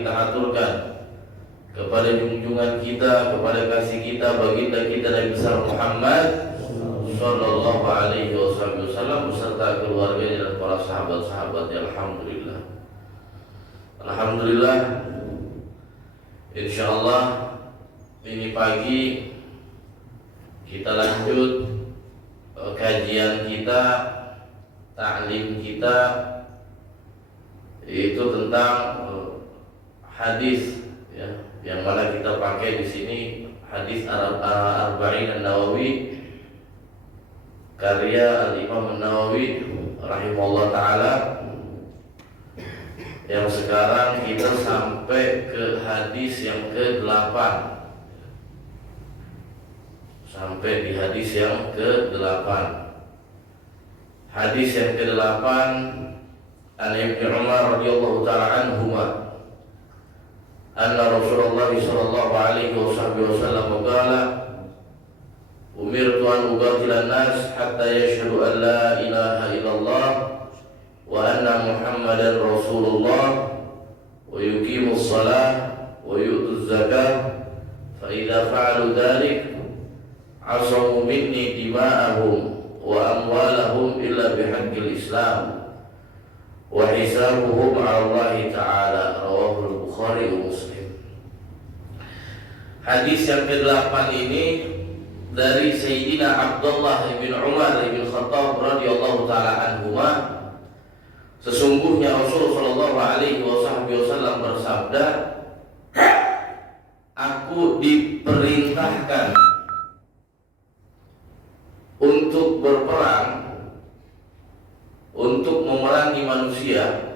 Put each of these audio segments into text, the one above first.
kita haturkan kepada junjungan kita, kepada kasih kita, baginda kita Nabi besar Muhammad sallallahu alaihi wasallam beserta keluarganya dan para sahabat-sahabatnya. Alhamdulillah, insyaallah ini pagi kita lanjut kajian kita, ta'lim kita, yaitu tentang hadis ya, yang mana kita pakai di sini hadis Arba'in An-Nawawi karya Al-Imam An-Nawawi rahimahullah taala, yang sekarang kita sampai ke hadis yang ke-8. Sampai di hadis yang ke-8. Hadis yang ke-8 an Ibnu Umar radhiyallahu taala anhuma anna Rasulullah sallallahu alaihi wasallam qala umirtu an uqatila an-nas hatta yashhadu an la ilaha illallah wa anna Muhammadan Rasulullah wa yuqimus shalah wa yu'tuz zakah fa idza fa'alu dzalik asamu minni dima'ahum wa amwalahum illa bihaqqil Islam wa hisabuhum 'ala Allah Ta'ala. Rawahu Bukhari wa Muslim. Hadis yang ke-8 ini dari Sayyidina Abdullah bin Umar bin Khattab radhiyallahu taala anhuma, sesungguhnya Rasul sallallahu alaihi wasallam bersabda, aku diperintahkan untuk berperang, untuk memerangi manusia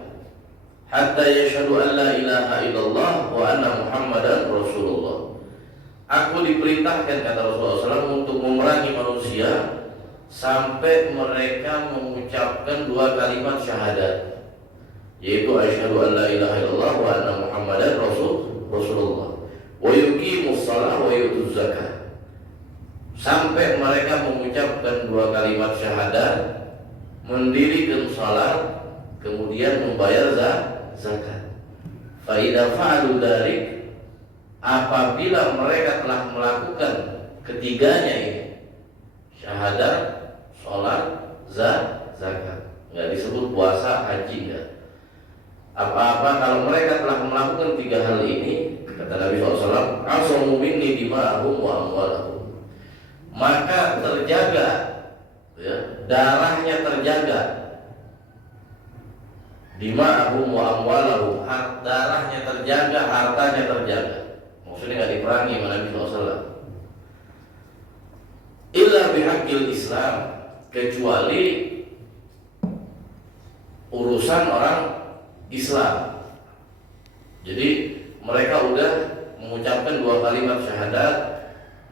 hatta yashhadu an la ilaha illallah wa anna Muhammadan Rasulullah. Aku diperintahkan, kata Rasulullah SAW, untuk memerangi manusia sampai mereka mengucapkan 2 kalimat syahadat, yaitu asyhadu an la ilaha illallah wa anna Muhammadan Rasulullah wa yuqimus shalah wa yu'tuz zakah, sampai mereka mengucapkan 2 kalimat syahadat, mendirikan salat, kemudian membayar zakat. Fa idza fa'alu dzalik, apabila mereka telah melakukan ketiganya ini, syahadat, salat, zakat, enggak disebut puasa, haji enggak. Apa-apa kalau mereka telah melakukan 3 hal ini, kata Nabi SAW, asamu minni dima'ahum wa amwalahum, maka terjaga ya, darahnya terjaga, dima'ahum wa amwalahum, darahnya terjaga, hartanya terjaga. Maksudnya nggak diperangi sama Nabi SAW. Illa bihaqqil Islam, kecuali urusan orang Islam. Jadi mereka udah mengucapkan 2 kalimat syahadat,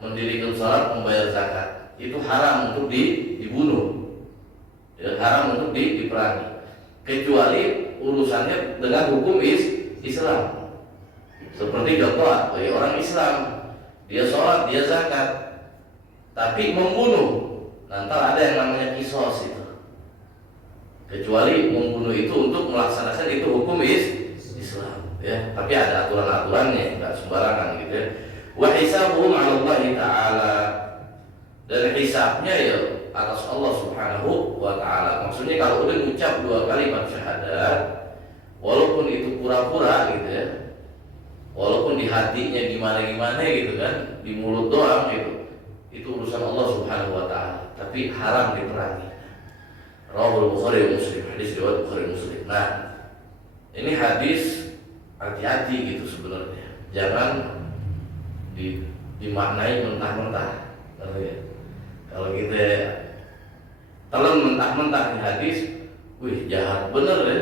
mendirikan salat, membayar zakat, itu haram untuk dibunuh, ya, haram untuk diperangi, kecuali urusannya dengan hukum Islam. Seperti contoh, orang Islam, dia sholat, dia zakat, tapi membunuh, nanti ada yang namanya kisos itu. Kecuali membunuh itu untuk melaksanakan itu hukum Islam, ya. Tapi ada aturan-aturannya, nggak sembarangan gitu ya. Wa hisabuhum 'ala Allah Ta'ala, dan hisabnya ya atas Allah Subhanahu wa Ta'ala. Maksudnya kalau udah mengucap 2 kalimat syahadat, walaupun itu pura-pura gitu ya, walaupun di hatinya gimana-gimana gitu kan, di mulut doang gitu, itu urusan Allah Subhanahu wa Ta'ala, tapi haram diperangi. Rawahu Bukhari wa Muslim, hadis riwayat Bukhari Muslim. Nah, ini hadis hati-hati gitu sebenarnya, jangan dimaknai mentah-mentah. Kalau kita telan mentah-mentah di hadis, wih jahat bener ya,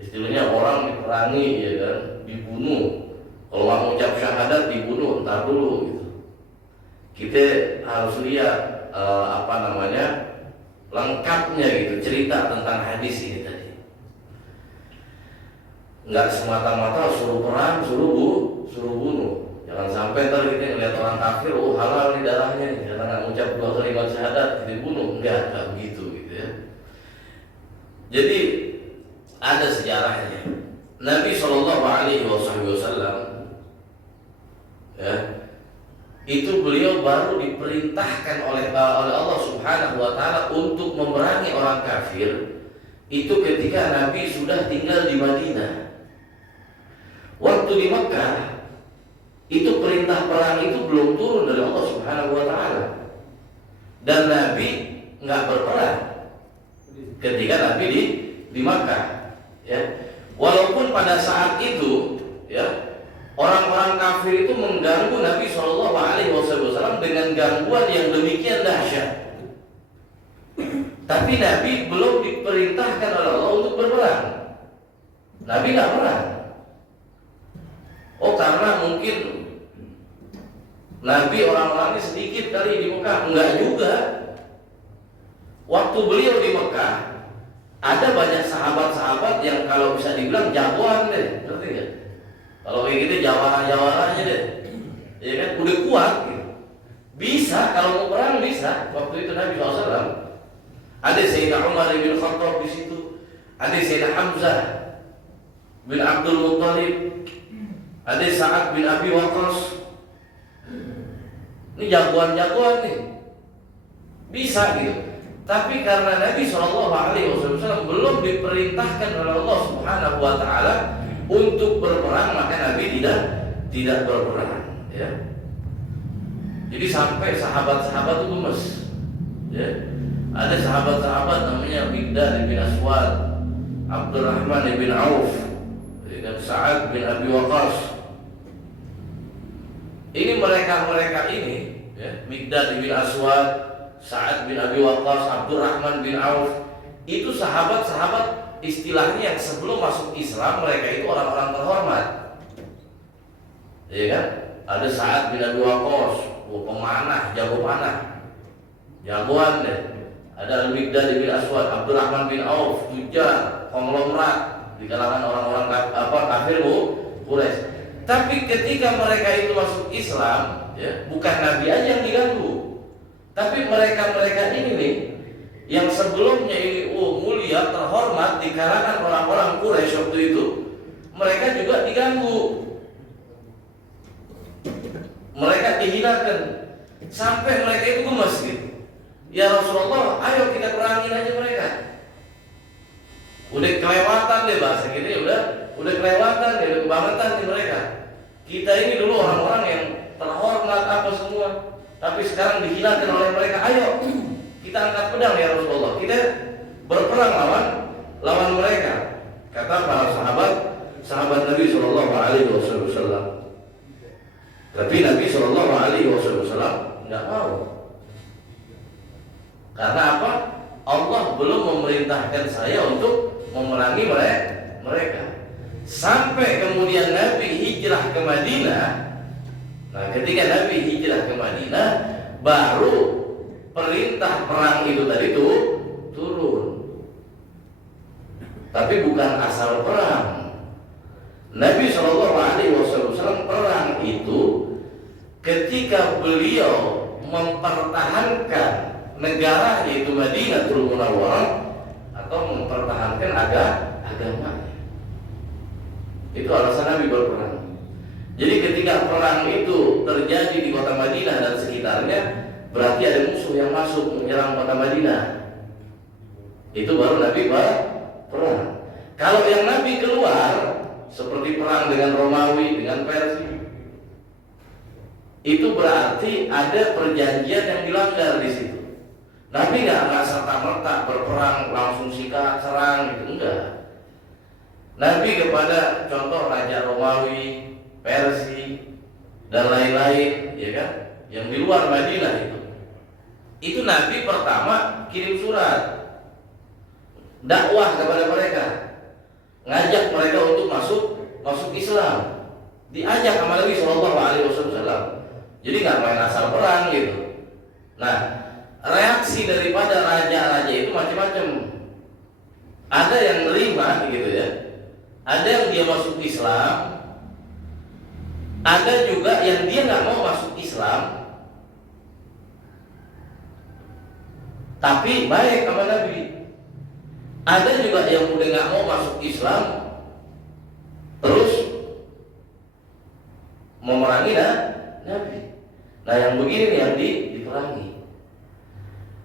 istilahnya orang diperangi ya kan, dibunuh. Kalau mau ucap syahadat dibunuh, entar dulu gitu. Kita harus lihat lengkapnya gitu, cerita tentang hadis ini tadi. Enggak semata-mata suruh perang, suruh bunuh. Jangan sampai ntar kita ngeliat orang kafir, oh halal nih darahnya nih, karena nggak ngucap 2 kalimat syahadat dibunuh. Enggak begitu gitu ya. Jadi ada sejarahnya. Nabi Shallallahu Alaihi Wasallam, ya, itu beliau baru diperintahkan oleh Allah Subhanahu Wa Taala untuk memerangi orang kafir. Itu ketika Nabi sudah tinggal di Madinah. Waktu di Mekah, itu perintah perang itu belum turun dari Allah Subhanahu Wa Taala, dan Nabi nggak berperang ketika Nabi di Mekah. Ya, walaupun pada saat itu, ya, orang-orang kafir itu mengganggu Nabi Shallallahu Alaihi Wasallam dengan gangguan yang demikian dahsyat. Tapi Nabi belum diperintahkan oleh Allah untuk berperang. Nabi nggak perang. Oh, karena mungkin Nabi orang-orangnya sedikit kali di Mekah. Enggak juga. Waktu beliau di Mekah, ada banyak sahabat-sahabat yang kalau bisa dibilang jagoan deh, ngerti nggak? Kalau kayak gitu jawara-jawaranya deh, ya kan, udah kuat gitu. Bisa, kalau mau perang bisa. Waktu itu Nabi SAW ada Sayyidina Umar bin Khattab di situ, ada Sayyidina Hamzah bin Abdul Muttalib, ada Sa'ad bin Abi Waqqas. Ini jagoan-jagoan nih, bisa gitu. Tapi karena Nabi Shallallahu Alaihi Wasallam belum diperintahkan oleh Allah Subhanahu Wa Taala untuk berperang, maka Nabi tidak berperang. Ya. Jadi sampai sahabat-sahabat itu gemes. Ya. Ada sahabat-sahabat namanya Miqdad bin Aswad, Abdurrahman bin Auf, dan Sa'ad bin Abi Waqqas. Ini mereka ini, ya, Miqdad bin Aswad, Sa'ad bin Abi Waqqas, Abdurrahman bin Auf, itu sahabat-sahabat istilahnya yang sebelum masuk Islam mereka itu orang-orang terhormat. Ya kan? Ada Sa'ad bin Abi Waqqas, pemanah, jago panah, jagoan deh. Ada Miqdad bin Aswad, Abdurrahman bin Auf, tujar, konglomerat di kalangan orang-orang kafir Quraisy. Tapi ketika mereka itu masuk Islam, ya, bukan Nabi aja yang diganggu, tapi mereka ini nih, yang sebelumnya ini mulia, terhormat di kalangan orang-orang Quraisy waktu itu, mereka juga diganggu, mereka dihinakan, sampai mereka itu gemes gitu. Ya Rasulullah, ayo kita perangin aja mereka. Udah kelewatan deh bahasa gini, udah kelewatan deh, udah kebangetan nih mereka. Kita ini dulu orang-orang yang terhormat apa semua, tapi sekarang dihinakan oleh mereka. Ayo kita angkat pedang ya Rasulullah, kita berperang lawan mereka. Kata para sahabat Nabi Shallallahu Alaihi Wasallam. Tapi Nabi Shallallahu Alaihi Wasallam nggak mau. Karena apa? Allah belum memerintahkan saya untuk memerangi mereka. Sampai kemudian Nabi hijrah ke Madinah. Nah, ketika Nabi hijrah ke Madinah, baru perintah perang itu tadi turun. Tapi bukan asal perang. Nabi Shallallahu Alaihi Wasallam perang itu ketika beliau mempertahankan negara yaitu Madinatul Munawwarah atau mempertahankan agama. Itu alasan Nabi berperang. Jadi ketika perang itu terjadi di kota Madinah dan sekitarnya, berarti ada musuh yang masuk menyerang kota Madinah. Itu baru Nabi berperang. Kalau yang Nabi keluar seperti perang dengan Romawi, dengan Persia, itu berarti ada perjanjian yang dilanggar di situ. Nabi nggak serta-merta berperang langsung sikat serang gitu, enggak. Nabi kepada contoh Raja Romawi, Persia dan lain-lain, ya kan, yang di luar Madinah itu Nabi pertama kirim surat dakwah kepada mereka, ngajak mereka untuk masuk Islam, diajak sama Nabi Shallallahu Alaihi Wasallam. Jadi nggak main asal perang gitu. Nah, reaksi daripada raja-raja itu macam-macam. Ada yang nerima gitu ya, ada yang dia masuk Islam, ada juga yang dia nggak mau masuk Islam, tapi baik sama Nabi. Ada juga yang udah nggak mau masuk Islam, terus memerangi Nabi. Nah yang begini nih yang diperangi.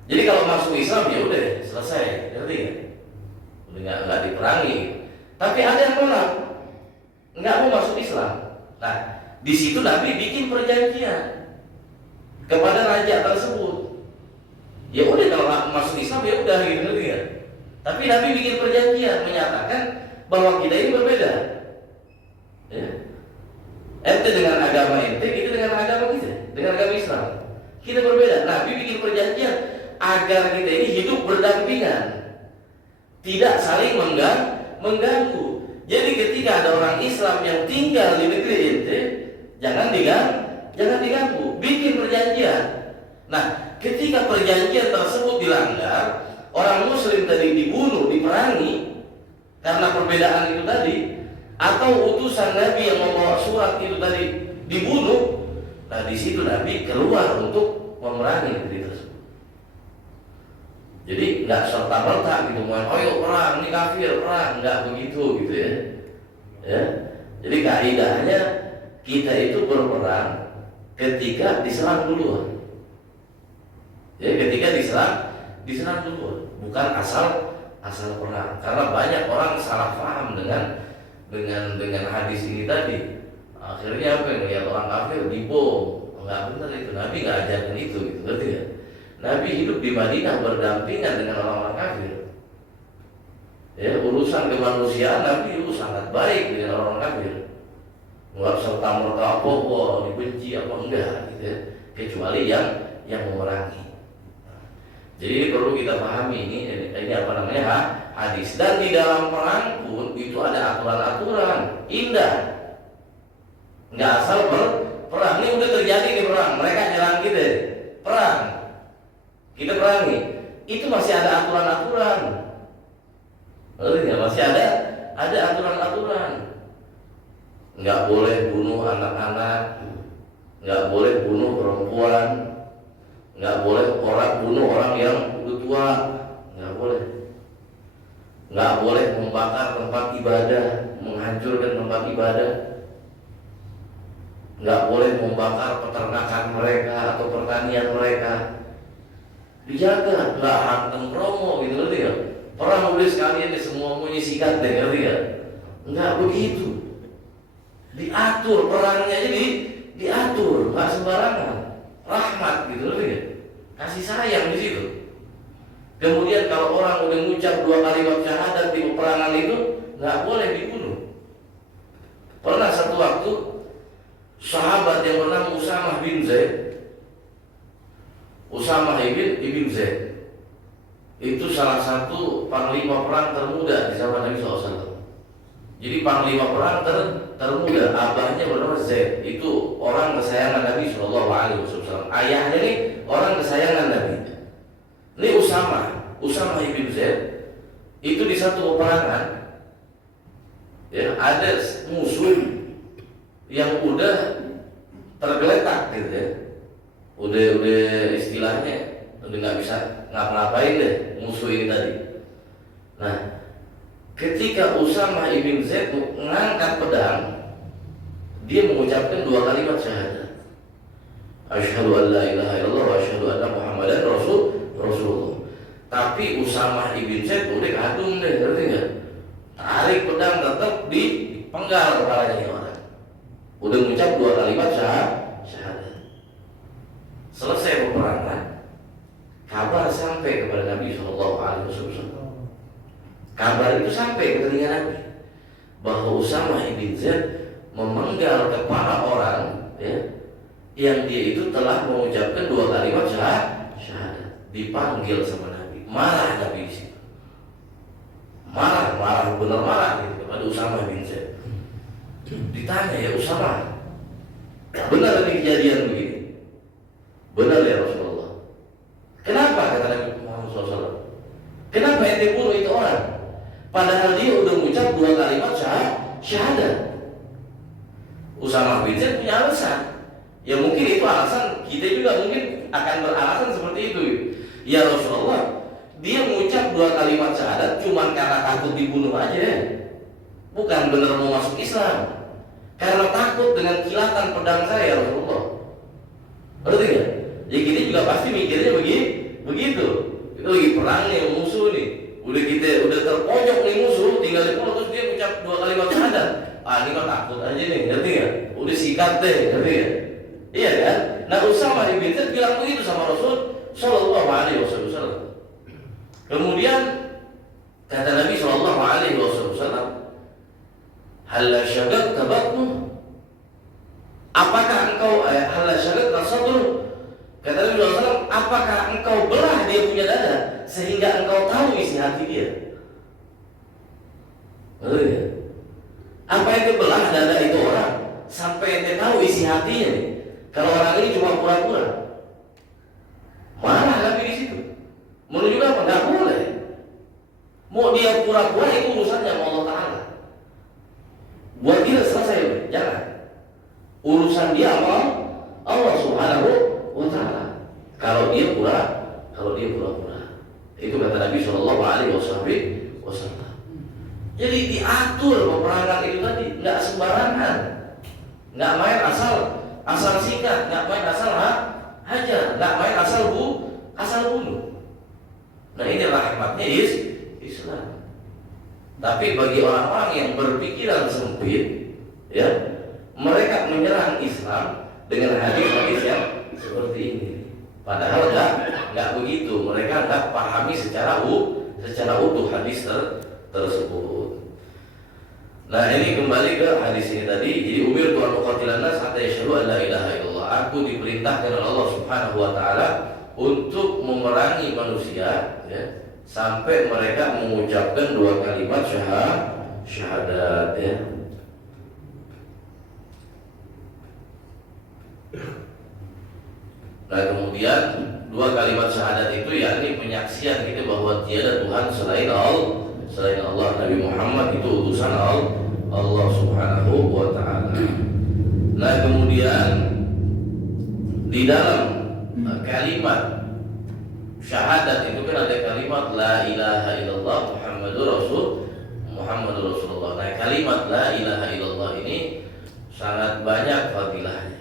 Jadi kalau masuk Islam ya udah selesai, ngerti nggak? Udah nggak diperangi. Tapi ada yang menolak, nggak mau masuk Islam. Nah di situ Nabi bikin perjanjian kepada raja tersebut. Ya udah kalau nggak masuk Islam ya udah gitu, ngerti nggak? Tapi Nabi bikin perjanjian menyatakan bahwa kita ini berbeda. Ya. Ente dengan agama ente, kita dengan agama kita, dengan agama Islam. Kita berbeda. Nabi bikin perjanjian agar kita ini hidup berdampingan, tidak saling mengganggu. Jadi ketika ada orang Islam yang tinggal di negeri ente, jangan diganggu. Bikin perjanjian. Nah, ketika perjanjian tersebut dilanggar, orang Muslim tadi dibunuh, diperangi karena perbedaan itu tadi, atau utusan Nabi yang membawa surat itu tadi dibunuh, nah di situ Nabi keluar untuk memerangi negeri tersebut. Jadi nggak serta merta gitu, ayo perang, ini kafir perang, nggak begitu gitu ya. Ya, jadi kaidahnya kita itu berperang ketika diserang duluan. Ya, ketika diserang duluan, bukan asal perang. Karena banyak orang salah paham dengan hadis ini tadi. Akhirnya apa yang lihat orang kafir dibom, nggak benar itu. Nabi nggak ajarkan itu, gitu, ngerti ya? Nabi hidup di Madinah berdampingan dengan orang-orang kafir. Ya, urusan kemanusiaan Nabi itu sangat baik dengan orang kafir. Nggak serta merta apa dibenci apa enggak, gitu ya. Kecuali yang memerangi. Jadi ini perlu kita pahami ini apa namanya hadis. Dan di dalam perang pun itu ada aturan-aturan indah. Nggak asal perang. Ini udah terjadi nih perang, mereka nyerang kita, perang. Kita perangi, itu masih ada aturan-aturan. Masih ada aturan-aturan. Nggak boleh bunuh anak-anak, nggak boleh bunuh perempuan, nggak boleh bunuh orang yang udah tua, nggak boleh. Nggak boleh membakar tempat ibadah, menghancurkan tempat ibadah. Nggak boleh membakar peternakan mereka atau pertanian mereka. Dijaga, nggak hantam promo gitu, ngerti ya? Perang udah sekalian semua punya sikat deh, ngerti ya? Nggak begitu. Diatur perangnya, jadi diatur, nggak sembarangan. Rahmat gitu, ngerti ya? Kasih sayang di situ. Kemudian kalau orang udah ngucap 2 kalimat syahadat di peperangan itu, nggak boleh dibunuh. Pernah satu waktu sahabat yang bernama Usamah bin Zaid, Usamah ibn Zaid itu salah satu panglima perang termuda di zaman Nabi SAW. Jadi panglima perang termuda, abahnya bernama Zaid, itu orang kesayangan Nabi SAW. Ayahnya ini orang kesayangan Nabi. Ini Usamah ibn Zaid itu di satu peperangan, ya, ada musuh yang udah tergeletak gitu ya. Udah istilahnya udah nggak bisa ngapa-ngapain deh musuh ini tadi. Nah, ketika Usamah ibn Zaid mengangkat pedang, dia mengucapkan 2 kalimat syahadat. Asyhadu an la ilaha illallah wa asyhadu anna Muhammadan Rasulullah. Tapi Usamah ibn Zaid udah kadung deh, ngerti nggak? Tarik pedang tetap dipenggal kepalanya orang. Udah mengucap 2 kalimat syahadat. Selesai peperangan, kabar sampai kepada Nabi SAW. Kabar itu sampai ke telinga Nabi bahwa Usamah ibn Zaid memenggal kepala orang, ya, yang dia itu telah mengucapkan 2 kalimat syahadat. Dipanggil sama Nabi, marah Nabi di situ. Marah, benar marah gitu kepada Usamah bin Zaid. Ditanya, ya Usamah, benar ini kejadian begini? Benar ya Rasulullah. Kenapa kata Nabi Muhammad SAW? Kenapa ente bunuh itu orang? Padahal dia udah mengucap 2 kalimat syahadat. Usamah bin Zaid punya alasan. Ya mungkin itu alasan, kita juga mungkin akan beralasan seperti itu. Ya Rasulullah, dia mengucap 2 kalimat syahadat cuma karena takut dibunuh aja. bukan benar mau masuk Islam, karena takut dengan kilatan pedang saya Rasulullah. Berarti ya? Jadi kita juga pasti mikirnya begitu. Kita lagi perang nih musuh nih, udah terpojok nih musuh, tinggal di terus dia ucap 2 kalimat syahadat. Ini kok takut aja nih, ngerti ya? Udah sikat deh, ngerti ya? Iya kan? Nah Usamah bin Zaid bilang begitu sama Rasul Shallallahu Alaihi Wasallam. Kemudian kata Nabi Shallallahu Alaihi Wasallam, hal syagat tabatnu, apakah engkau hal syagat sadru? Kata Nabi SAW, apakah engkau belah dia punya dada sehingga engkau tahu isi hati dia? Apa yang belah dada itu orang sampai ente tahu isi hatinya nih? Kalau orang ini cuma pura-pura, marah Nabi di situ. Menunjukkan apa? Nggak boleh. Mau dia pura-pura itu urusannya sama Allah Taala. Buat dia selesai, jangan. Urusan dia sama Allah Subhanahu wa Ta'ala. Kalau dia pura-pura. Itu kata Nabi Shallallahu Alaihi Wasallam. Jadi diatur peperangan itu tadi, nggak sembarangan, nggak main asal sikat, nggak main asal hajar, nggak main asal bunuh. Nah ini rahmatnya Islam. Tapi bagi orang-orang yang berpikiran sempit, ya, mereka menyerang Islam dengan hadis-hadis yang seperti ini. Padahal nggak begitu. Mereka nggak pahami secara utuh hadis tersebut. Nah ini kembali ke hadis ini tadi. Jadi umir Tuhan uqatilan nas hatta yashhadu an la ilaha illallah. Aku diperintahkan oleh Allah Subhanahu wa Ta'ala untuk memerangi manusia, ya, sampai mereka mengucapkan 2 kalimat syahadat, ya. Nah kemudian 2 kalimat syahadat itu yakni penyaksian kita bahwa tiada Tuhan selain Allah, Nabi Muhammad itu utusan Allah Subhanahu wa Ta'ala. Nah kemudian di dalam kalimat syahadat itu kan ada kalimat la ilaha illallah Muhammadur Rasulullah. Nah kalimat la ilaha illallah ini sangat banyak fadilahnya.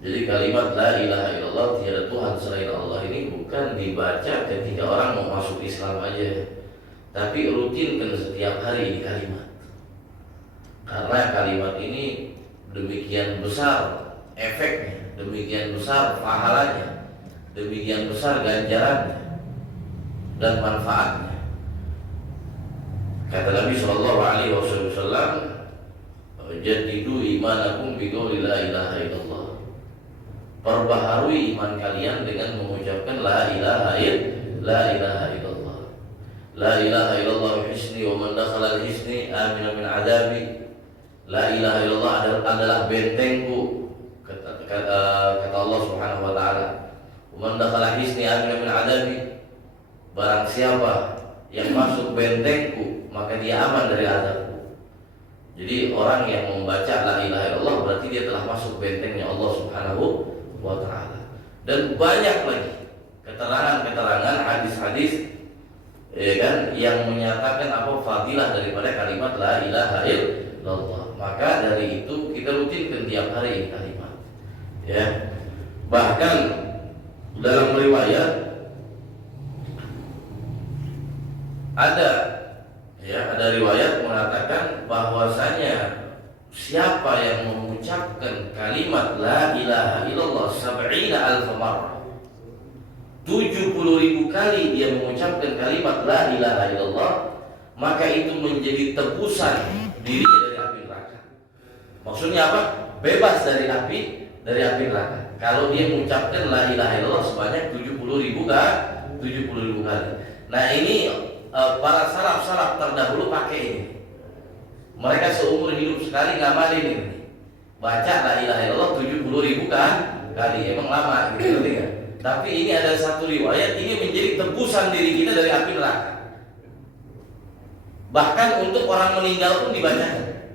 Jadi kalimat la ilaha illallah tiada Tuhan selain Allah ini bukan dibaca ketika orang mau masuk Islam aja, tapi rutinkan setiap hari ini kalimat. Karena kalimat ini demikian besar efeknya, demikian besar pahalanya, demikian besar ganjarannya dan manfaatnya. Kata Nabi Shallallahu Alaihi Wasallam, jadidu imanakum biqauli la ilaha illallah. Perbaharui iman kalian dengan mengucapkan la ilaha illallah. La ilaha illallah hisni wa man dakhala al-hisni amina min adabi. La ilaha illallah adalah bentengku, kata Allah Subhanahu wa Ta'ala. Man dakhala hisni amina min adabi. Barang siapa yang masuk bentengku maka dia aman dari azabku. Jadi orang yang membaca la ilaha illallah berarti dia telah masuk bentengnya Allah Subhanahu wa Ta'ala. Dan banyak lagi keterangan-keterangan hadis-hadis, ya kan, yang menyatakan apa fadilah daripada kalimat la ilaha illallah. Maka dari itu kita rutinkan tiap hari ini kalimat, ya. Bahkan dalam riwayat ada riwayat mengatakan bahwasanya siapa yang mengucapkan kalimat la ilaha illallah 70,000 marrah, 70.000 kali dia mengucapkan kalimat la ilaha illallah, maka itu menjadi tebusan dirinya dari api neraka. Maksudnya apa? Bebas dari api neraka. Kalau dia mengucapkan la ilaha illallah sebanyak 70.000 kali. Nah ini para salaf terdahulu pakai ini. Mereka seumur hidup sekali ngamalin ini, baca la ilaha illallah 70.000 kali. Emang lama gitu ya. Tapi ini ada satu riwayat, ini menjadi tebusan diri kita dari api neraka. Bahkan untuk orang meninggal pun dibacakan.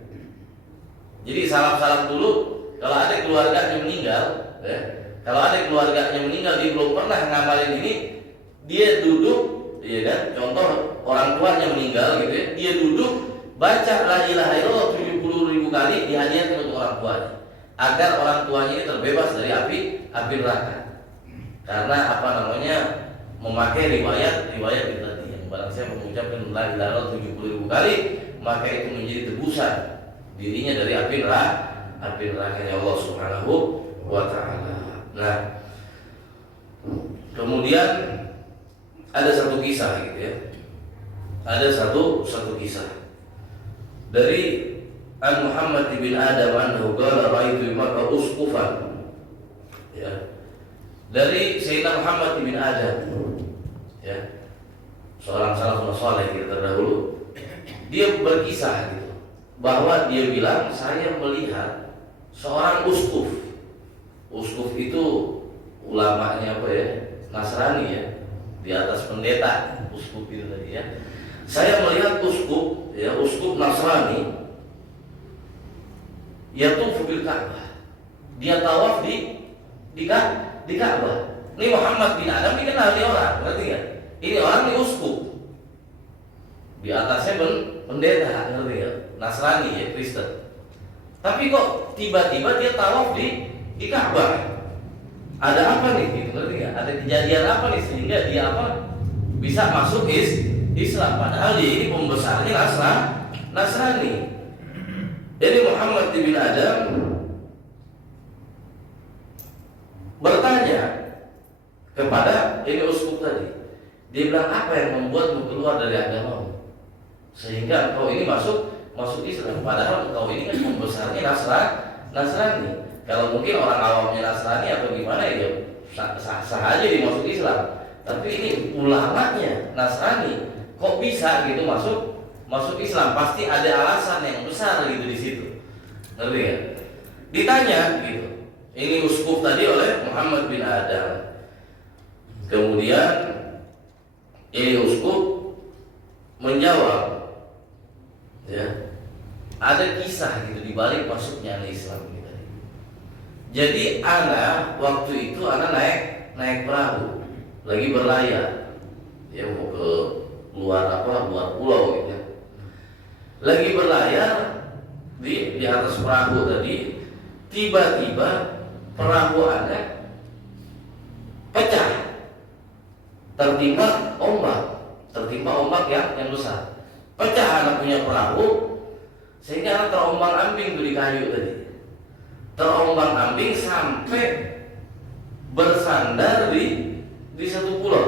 Jadi salaf dulu kalau ada keluarganya meninggal, ya, dia belum pernah ngamalin ini, dia duduk, ya kan? Contoh orang tuanya meninggal gitu ya, dia duduk baca la ilaha illallah 70.000 kali dihadiahkan untuk orang tuanya, agar orang tuanya ini terbebas dari api neraka. Karena apa namanya, memakai riwayat itu tadi, yang barang siapa mengucapkan la ilaha illallah 70.000 kali, maka itu menjadi tebusan dirinya dari api neraka Allah Subhanahu wa taala. Nah, kemudian ada satu kisah gitu ya. Ada satu kisah dari An Muhammad bin Adam anhu qala ra'aitu Makkah usqufan. Ya. Dari Sayyidina Muhammad bin Adam, ya, seorang salafus saleh kita terdahulu, dia berkisah gitu, bahwa dia bilang saya melihat seorang uskup. Uskup itu ulamanya apa ya? Nasrani ya, di atas pendeta. Uskup itu tadi ya. Saya melihat uskup, ya, uskup Nasrani, yatufu bil Ka'bah. Dia tawaf di Ka'bah. Ini Muhammad bin Adam dikenal dia orang, ngerti nggak? Ini orang ini uskup. Di atasnya pendeta, ngerti nggak? Nasrani ya, Kristen. Tapi kok tiba-tiba dia tawaf di Ka'bah? Ada apa nih? Gitu, ngerti nggak? Ada kejadian apa nih sehingga dia bisa masuk Islam? Padahal dia ini pembesarnya Nasrani. Jadi Muhammad bin Adam bertanya kepada ini uskup tadi. Dia bilang, apa yang membuatmu keluar dari agamamu sehingga engkau ini masuk Islam? Padahal engkau ini kan pembesarnya Nasrani. Kalau mungkin orang awamnya Nasrani atau gimana ya sah aja dia masuk Islam. Tapi ini ulamanya Nasrani, kok bisa gitu masuk Islam? Pasti ada alasan yang besar gitu di situ. Ngerti ya? Ditanya gitu. Ini uskup tadi oleh Muhammad bin Adam. Kemudian ini uskup menjawab, ya, ada kisah gitu di balik masuknya Islam gitu. Jadi anak waktu itu naik perahu, lagi berlayar, ya mau ke luar pulau gitu ya. Lagi berlayar di atas perahu tadi, tiba-tiba perahu anak pecah, tertimpa ombak yang besar. Pecah anak punya perahu, sehingga anak terombang-ambing di kayu tadi. Terombang-ambing sampai bersandar di satu pulau.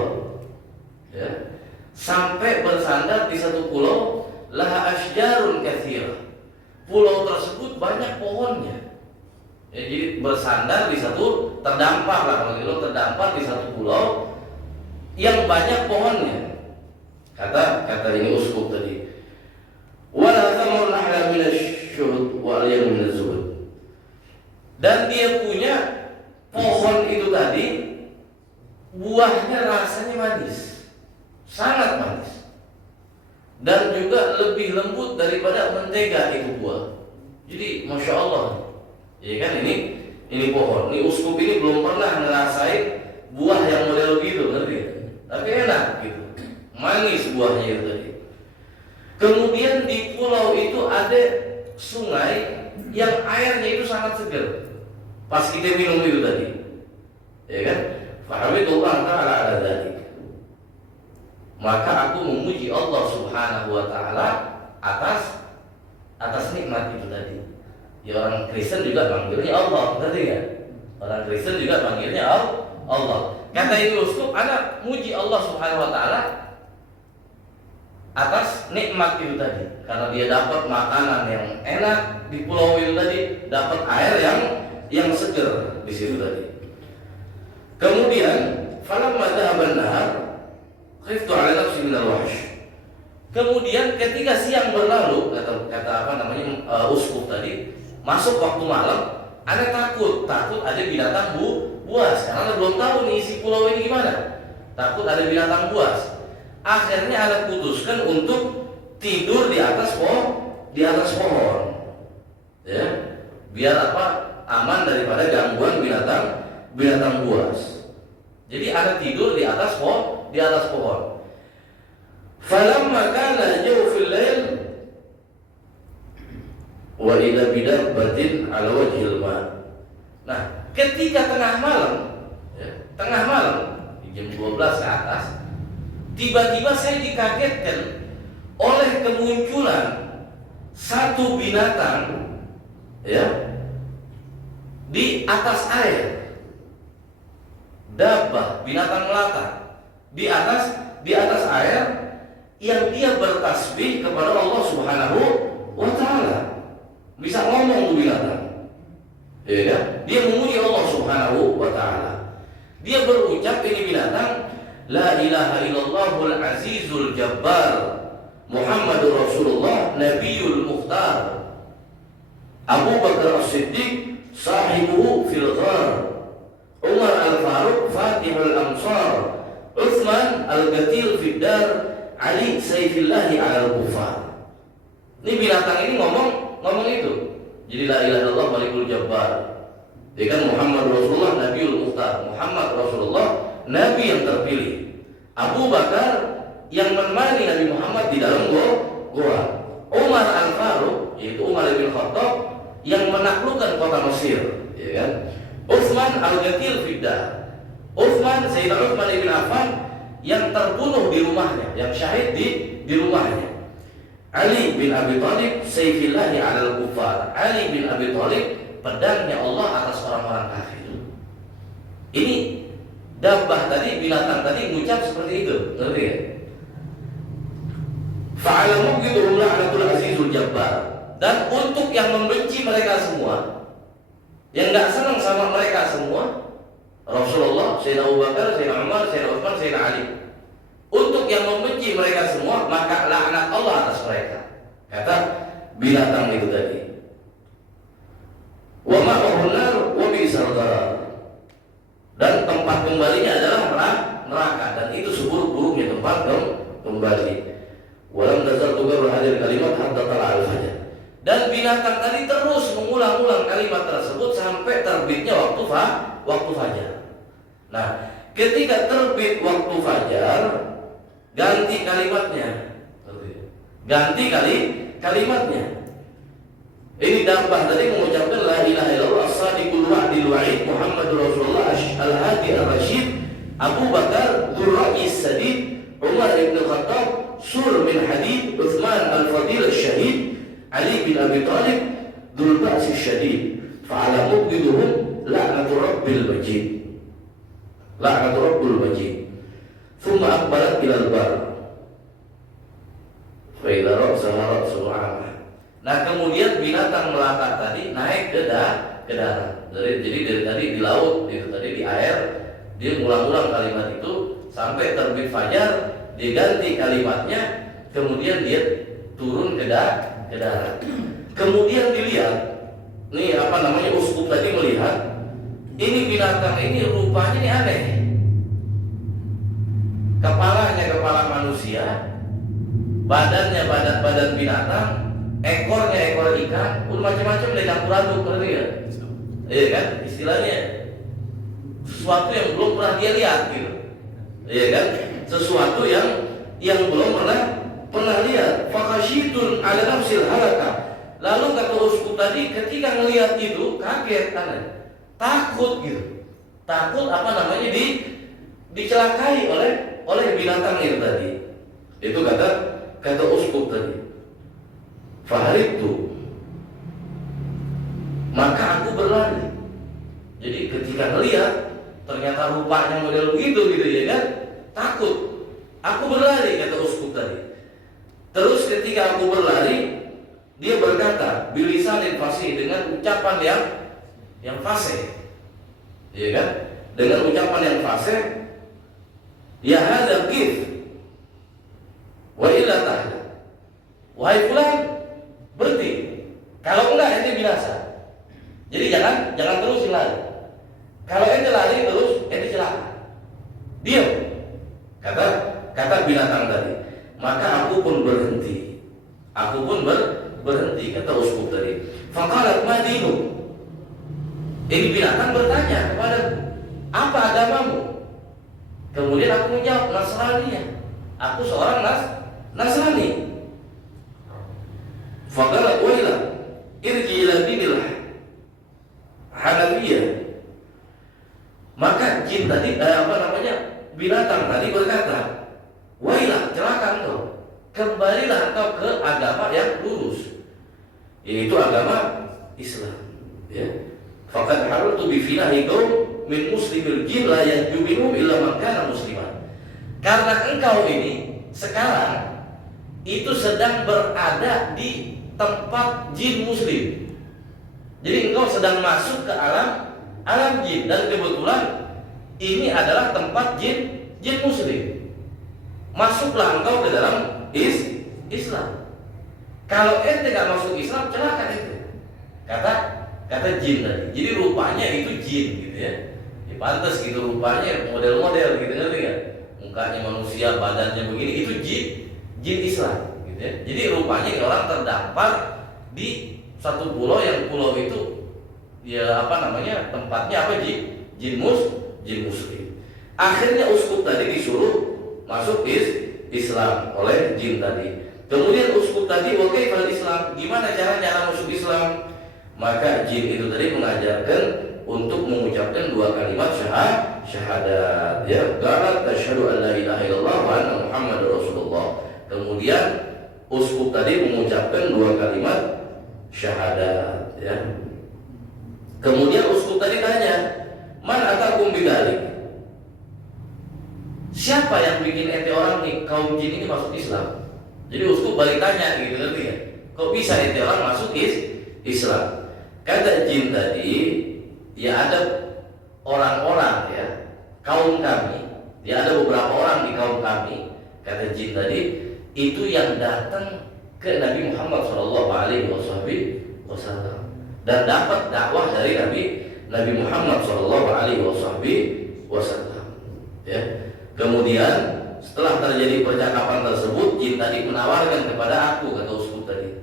Ya. Sampai bersandar di satu pulau, laha asjarun katsirah. Pulau tersebut banyak pohonnya. Ya, jadi bersandar di satu, terdampar di satu pulau yang banyak pohonnya. Kata ini uskup tadi. Wala tamur nahla min asy-syuhud wa alyam min az-zuhud. Dan dia punya pohon itu tadi, buahnya rasanya manis, sangat manis, dan juga lebih lembut daripada mentega itu buah. Jadi masya Allah, ya kan, ini pohon, ini uskup ini belum pernah ngerasain buah yang model begitu, ngerti? Tapi enak gitu, manis buahnya itu tadi. Kemudian di pulau itu ada sungai yang airnya itu sangat segar. Pas kita minum itu tadi, ya kan? Fahamidullah ta'ala ala dzalik. Maka aku memuji Allah Subhanahu wa taala atas nikmat itu tadi. Ya, orang Kristen juga manggilnya Allah, ngerti ya? Orang Kristen juga manggilnya Allah. Kata ini uskup, anak muji Allah Subhanahu wa taala atas nikmat itu tadi. Karena dia dapat makanan yang enak di pulau itu tadi, dapat air yang segar di situ tadi. Kemudian falamma dhahaban nahar khiftu ala nafsi min al-wahsh. Kemudian ketika siang berlalu, kata uskup tadi, masuk waktu malam, ana takut ada binatang buas, karena ana belum tahu nih isi pulau ini gimana. Takut ada binatang buas. Akhirnya ana putuskan untuk tidur di atas pohon. Ya, biar aman daripada gangguan binatang buas. Jadi ana tidur di atas pohon. Falamma kana jawful lail wa idza bidabbatin ala wajhil ma. Nah, ketika tengah malam, tengah malam di jam 12 ke atas, tiba-tiba saya dikagetkan oleh kemunculan satu binatang di atas air. Dabbah, binatang melata di atas air yang dia bertasbih kepada Allah Subhanahu wa taala. Bisa ngomong tuh binatang. Ya kan? Dia memuji Allah Subhanahu wa taala. Dia berucap, ini binatang, la ilaha illallahul azizul jabbar Muhammadur Rasulullah Nabiyul Mukhtar Abu Bakar As-Siddiq sahibuhu fil ghar Umar Al-Faruq Fatihul Amsar Uthman Al-Gatil Fiddar Ali Sayfillahi Al-Kufar. Ini binatang ini ngomong itu. Jadi la ilaha illallah Malikul Jabbar. Dia kan Muhammad Rasulullah Nabiul Mukhtar. Muhammad Rasulullah Nabi yang terpilih. Abu Bakar yang menemani Nabi Muhammad di dalam goa. Umar Al-Faruq yaitu Umar bin Khattab yang menaklukkan kota Mesir, ya kan? Utsman Al-Gatil Fiddar. Sayyidina Utsman bin Affan yang terbunuh di rumahnya, yang syahid di rumahnya. Ali bin Abi Thalib Sayfillahi 'alal kufar. Ali bin Abi Thalib pedangnya Allah atas orang-orang kafir. Ini dabbah tadi, binatang tadi mengucap seperti itu, ngerti ya? Fa'alamu gitu la'natul azizul jabbar. Dan untuk yang membenci mereka semua, yang gak senang sama mereka semua, Rasulullah, Sayyidina Abu Bakar, Sayyidina Umar, Sayyidina Utsman, Sayyidina Ali. Untuk yang membenci mereka semua, maka laknat Allah atas mereka. Kata binatang itu tadi. Wa ma'ahun nar wa bi'sal qarar. Dan tempat kembalinya adalah neraka, dan itu seburuk-buruknya tempat kembali. Walam tazal tukarru hadhihi kalimat hatta tala'al fajr. Dan binatang tadi terus mengulang-ulang kalimat tersebut sampai terbitnya waktu fajar. Nah, ketika terbit waktu fajar, ganti kalimatnya. Kalimatnya. Ini dabbah tadi mengucapkan la ilaha illallah as-sadiqul wa'dil wa'id Muhammadur Rasulullah al-hadi ar-rasyid Abu Bakar Dzurra'is Sadid Umar ibn Khattab Sur min Hadid Uthman al-Fadil al-Syahid Ali bin Abi Thalib Dzul Ba'si Syadid fa'ala mubghiduhum la'natu rabbil majid. La'natu rabbil majid. Thumma aqbalat ila al-bar. Fa idza ra'saha ra'su 'amah. Nah, kemudian binatang melata tadi naik ke darat. Jadi dari tadi di laut, itu tadi di air, dia ngulang-ulang kalimat itu sampai terbit fajar, dia ganti kalimatnya, kemudian dia turun ke darat. Kemudian dilihat, nih uskup tadi melihat, ini binatang ini rupanya ini aneh. Kepalanya kepala manusia, badannya badan binatang, ekornya ekor ikan, macam-macam dari campur aduk, ngerti ya? Iya kan? Istilahnya sesuatu yang belum pernah dia lihat gitu. Iya kan? Sesuatu yang belum pernah lihat. Fakashitun ala nafsil halaka. Lalu kata uskup tadi ketika ngelihat itu kaget kan? Takut gitu. Takut dicelakai oleh binatang itu tadi. Itu kata uskup tadi. Faharibtu, maka aku berlari. Jadi ketika ngelihat ternyata rupanya model begitu gitu ya kan, takut. Aku berlari, kata uskup tadi. Terus ketika aku berlari, dia berkata bilisanin fasih, dengan ucapan yang fasih, ya kan? Dengan ucapan yang fasih, ya hadza kif wa illa tahla. Wahai fulan, berhenti. Kalau enggak ente binasa. Jadi jangan terus lari. Kalau ente lari terus ente celaka. Diam. Kata binatang tadi. Maka aku pun berhenti. Kata uskup tadi. Faqalat ma dinuk. Ini binatang bertanya kepadaku, apa agamamu? Kemudian aku menjawab, Nasraniyah. Aku seorang Nasrani. Faqalat wailah irji ila dinil Hanafiyah. Maka jin tadi binatang tadi berkata, wailah, celaka engkau, kembalilah engkau ke agama yang lurus, yaitu agama Islam. Ya. Faqad haratu bi finahi qaum min muslimil jin la yajuminu illa man kana musliman. Karena engkau ini sekarang itu sedang berada di tempat jin muslim. Jadi engkau sedang masuk ke alam jin, dan kebetulan ini adalah tempat jin muslim. Masuklah engkau ke dalam Islam. Kalau ente gak masuk Islam, celaka ente. Kata jin tadi. Jadi rupanya itu jin gitu ya. Pantas gitu rupanya, model-model gitu, ngerti gak? Mukanya manusia, badannya begini, itu jin Islam gitu ya. Jadi rupanya orang terdampar di satu pulau, yang pulau itu ya tempatnya jin muslim. Akhirnya uskup tadi disuruh masuk Islam oleh jin tadi. Kemudian uskup tadi, oke, kalau Islam gimana cara masuk Islam? Maka jin itu tadi mengajarkan untuk mengucapkan 2 kalimat syahadat, ya, qalat asyhadu an la ilaha illallah wa anna muhammadar rasulullah. Kemudian uskup tadi mengucapkan 2 kalimat syahadat, ya. Kemudian uskup tadi tanya, man atakum bidzalik? Siapa yang bikin ente orang nih, kaum jin ini masuk Islam? Jadi uskup balik tanya gitu, ngerti ya? Kok bisa ente orang masuk Islam? Kata jin tadi, ya ada orang-orang, ya, kaum kami, ya ada beberapa orang di kaum kami, kata jin tadi, itu yang datang ke Nabi Muhammad SAW dan dapat dakwah dari Nabi Muhammad SAW. Ya. Kemudian setelah terjadi percakapan tersebut, jin tadi menawarkan kepada aku, kata uskup tadi.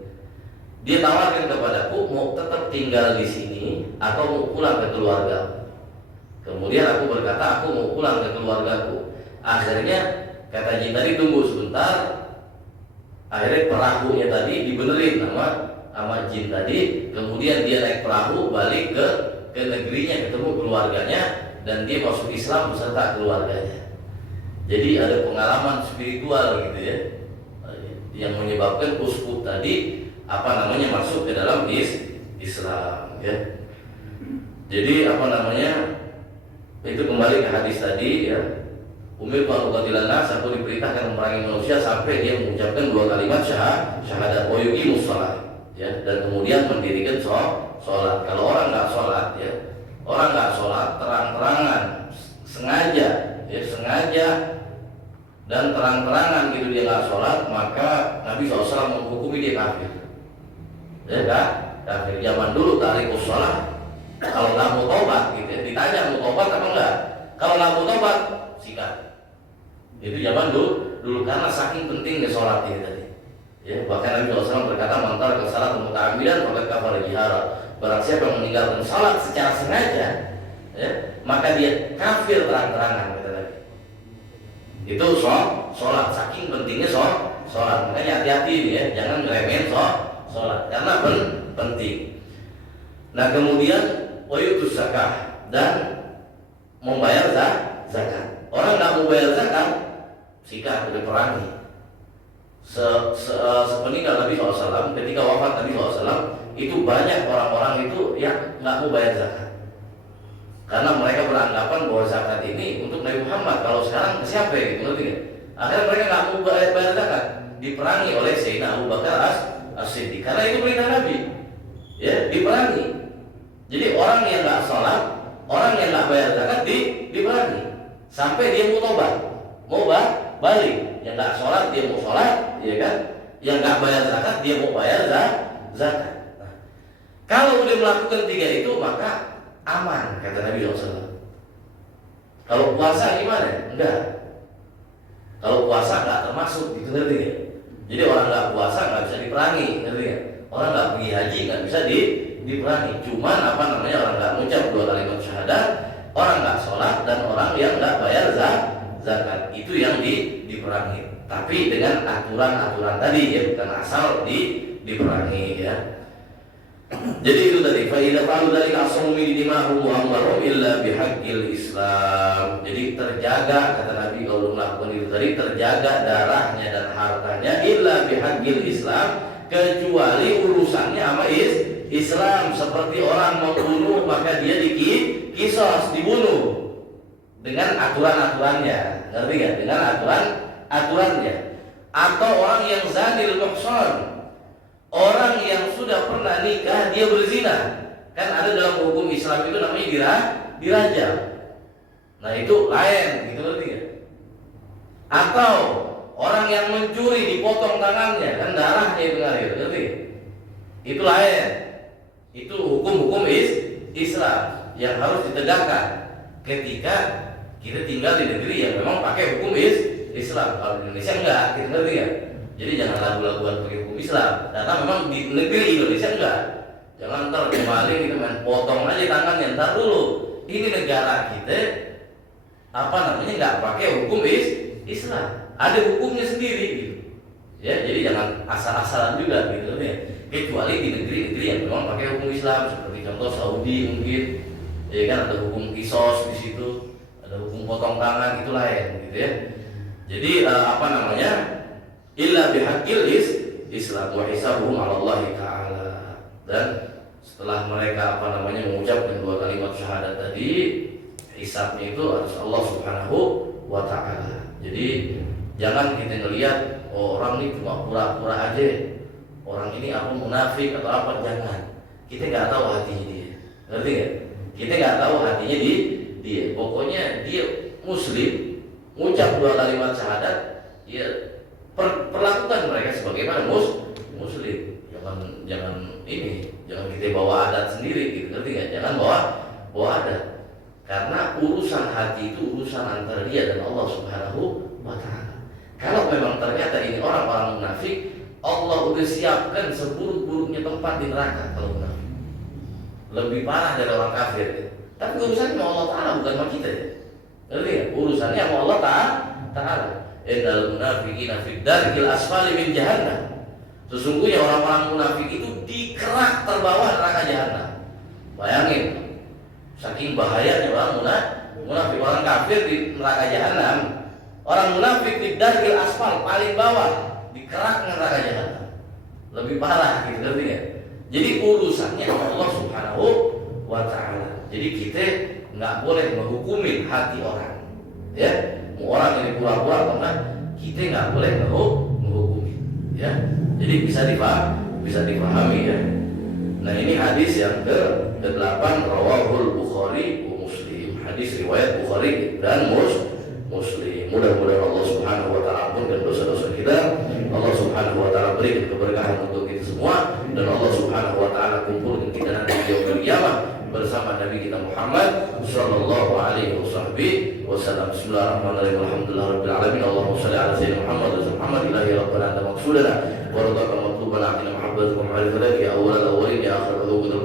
Dia tawarkan kepadaku, mau tetap tinggal di sini atau mau pulang ke keluarga. Kemudian aku berkata, aku mau pulang ke keluargaku. Akhirnya kata jin tadi, tunggu sebentar. Akhirnya perahunya tadi dibenerin sama jin tadi. Kemudian dia naik perahu balik ke negerinya, ketemu keluarganya, dan dia masuk Islam beserta keluarganya. Jadi ada pengalaman spiritual gitu ya, yang menyebabkan uskup tadi masuk ke dalam Islam, ya. Jadi itu kembali ke hadis tadi, ya. Umirtu an uqatilan nas, aku diperintahkan memerangi manusia sampai dia mengucapkan 2 kalimat syahadat wa yuqimus shalah, ya, dan kemudian mendirikan sholat. Kalau orang nggak sholat, ya, orang nggak sholat terang-terangan, sengaja dan terang-terangan gitu dia nggak sholat, maka Nabi SAW menghukumi dia kafir. Ya kan? Kafir. Zaman dulu tarikus sholat, kalau nggak mau tobat gitu ya, ditanya mau tobat apa enggak? Kalau nggak mau tobat, sikat. Itu zaman dulu karena saking pentingnya sholat ini tadi. Ya, bahkan Nabi SAW berkata, mantar ke salat muta'ammidan maka kafar jihara. Barang siapa yang meninggalkan sholat secara sengaja, ya, maka dia kafir terang-terangan, kata Nabi. Itu sholat, saking pentingnya sholat. Makanya hati-hati ini, ya, jangan ngeremehin sholat karena penting. Nah, kemudian wayutus zakah, dan membayar zakat. Orang nggak mau bayar zakat, sikat, udah perangi. Sepeninggal Nabi SAW, ketika wafat Nabi SAW, itu banyak orang-orang itu yang nggak mau bayar zakat, karena mereka beranggapan bahwa zakat ini untuk Nabi Muhammad. Kalau sekarang ke siapa ya? Gitu, akhirnya mereka nggak mau bayar zakat, diperangi oleh Sayyidina Abu Bakar As-Siddiq, karena itu perintah Nabi, ya, diperangi. Jadi orang yang nggak sholat, orang yang nggak bayar zakat diperangi sampai dia mau tobat, mau balik. Yang nggak sholat dia mau sholat, ya kan? Yang nggak bayar zakat dia mau bayar zakat. Nah, kalau udah melakukan 3 itu maka aman, kata Nabi SAW. Kalau puasa gimana? Enggak. Kalau puasa nggak termasuk, gitu, ngerti ya? Jadi orang nggak puasa nggak bisa diperangi, ngerti ya? Orang nggak pergi haji nggak bisa diperangi. Cuman orang nggak mengucap 2 kalimat syahadat, orang nggak sholat, dan orang yang nggak bayar zakat, itu yang diperangi. Tapi dengan aturan-aturan tadi, ya, bukan asal diperangi, ya. Jadi itu tadi, fa idza fa'alu dzalika asamu min dima'hum wa amwalhum illa bihaqqil Islam. Jadi terjaga, kata Nabi, kalau melakukan itu tadi terjaga darahnya dan hartanya illa bihaqqil Islam, kecuali urusannya sama Islam. Seperti orang membunuh maka dia kisos, dibunuh dengan aturan-aturannya, ngerti gak? Dengan aturannya. Atau orang yang zanil muhsan, orang yang sudah pernah nikah dia berzina, kan ada dalam hukum Islam itu namanya dirajam. Nah itu lain, gitu ngerti gak? Atau orang yang mencuri dipotong tangannya, kan darahnya itu ngalir, ngerti gak? Itu lain. Itu hukum-hukum Islam yang harus ditegakkan ketika kita tinggal di negeri yang memang pakai hukum Islam. Kalau di Indonesia enggak, gitu ngerti gak? Jadi jangan lagu-laguan pakai hukum Islam. Karena memang di negeri Indonesia enggak. Jangan ntar kembali gitu main potong aja tangannya. Ntar dulu, ini negara kita enggak pakai hukum Islam. Ada hukumnya sendiri gitu. Ya, jadi jangan asal-asalan juga gitu ya. Kecuali di negeri-negeri yang memang pakai hukum Islam, seperti contoh Saudi mungkin. Ya kan ada hukum kisos di situ, ada hukum potong tangan, itu lain gitu ya. Jadi illa bihaqqil Islam wa hisabuhum 'ala Allah taala. Dan setelah mereka mengucapkan dua kalimat syahadat tadi, hisabnya itu harus Allah Subhanahu wa taala. Jadi jangan kita ngelihat orang ini cuma pura-pura aja, orang ini munafik atau apa, jangan. Kita nggak tahu hatinya dia, ngerti nggak? Kita nggak tahu hatinya dia. Pokoknya dia Muslim, ngucap dua kalimat syahadat, ya perlakukan mereka sebagaimana Muslim. Jangan kita bawa adat sendiri, gitu, ngerti nggak? Jangan bawa adat, karena urusan hati itu urusan antara dia dan Allah Subhanahu wa taala. Kalau memang ternyata ini orang-orang munafik, Allah udah siapkan seburuk-buruknya tempat di neraka kalau munafik. Lebih parah dari orang kafir. Tapi urusannya sama Allah taala, bukan sama kita. Ngerti nggak? Urusannya sama Allah taala. Innal munafiqina fid darkil asfali min jahannam. Sesungguhnya orang-orang munafik itu di kerak terbawah neraka jahanam. Bayangin, saking bahayanya orang munafik, orang kafir di neraka jahanam, orang munafik di darkil asfal paling bawah, di kerak neraka jahanam. Lebih parah, gitu, ngerti nggak? Jadi urusannya Allah Subhanahu wa taala. Jadi kita nggak boleh menghukumin hati orang, ya. Orang ini pura-pura atau enggak, kita nggak boleh menghukumi, ya. Jadi bisa dipahami ya. Nah ini hadis yang ke-8 rawahul Bukhari wa Muslim. Hadis riwayat Bukhari dan Muslim. Mudah-mudahan Allah Subhanahu wa taala ampunkan dosa-dosa kita. Allah Subhanahu wa taala berikan keberkahan untuk kita semua, dan Allah Subhanahu wa taala kumpulkan kita nanti di yaumul qiyamah bersama Nabi kita Muhammad sallallahu alaihi wasallam. Bismillahirrahmanirrahim. Alhamdulillahirabbil alamin. Allahumma shalli ala sayyidina Muhammad wa sallim. Muhammad ilahi rabbana anta maqsudana wa radaka matlubana atina mahabbatuka wa ma'rifataka ya awwal al-awwalin ya akhir al-awwalin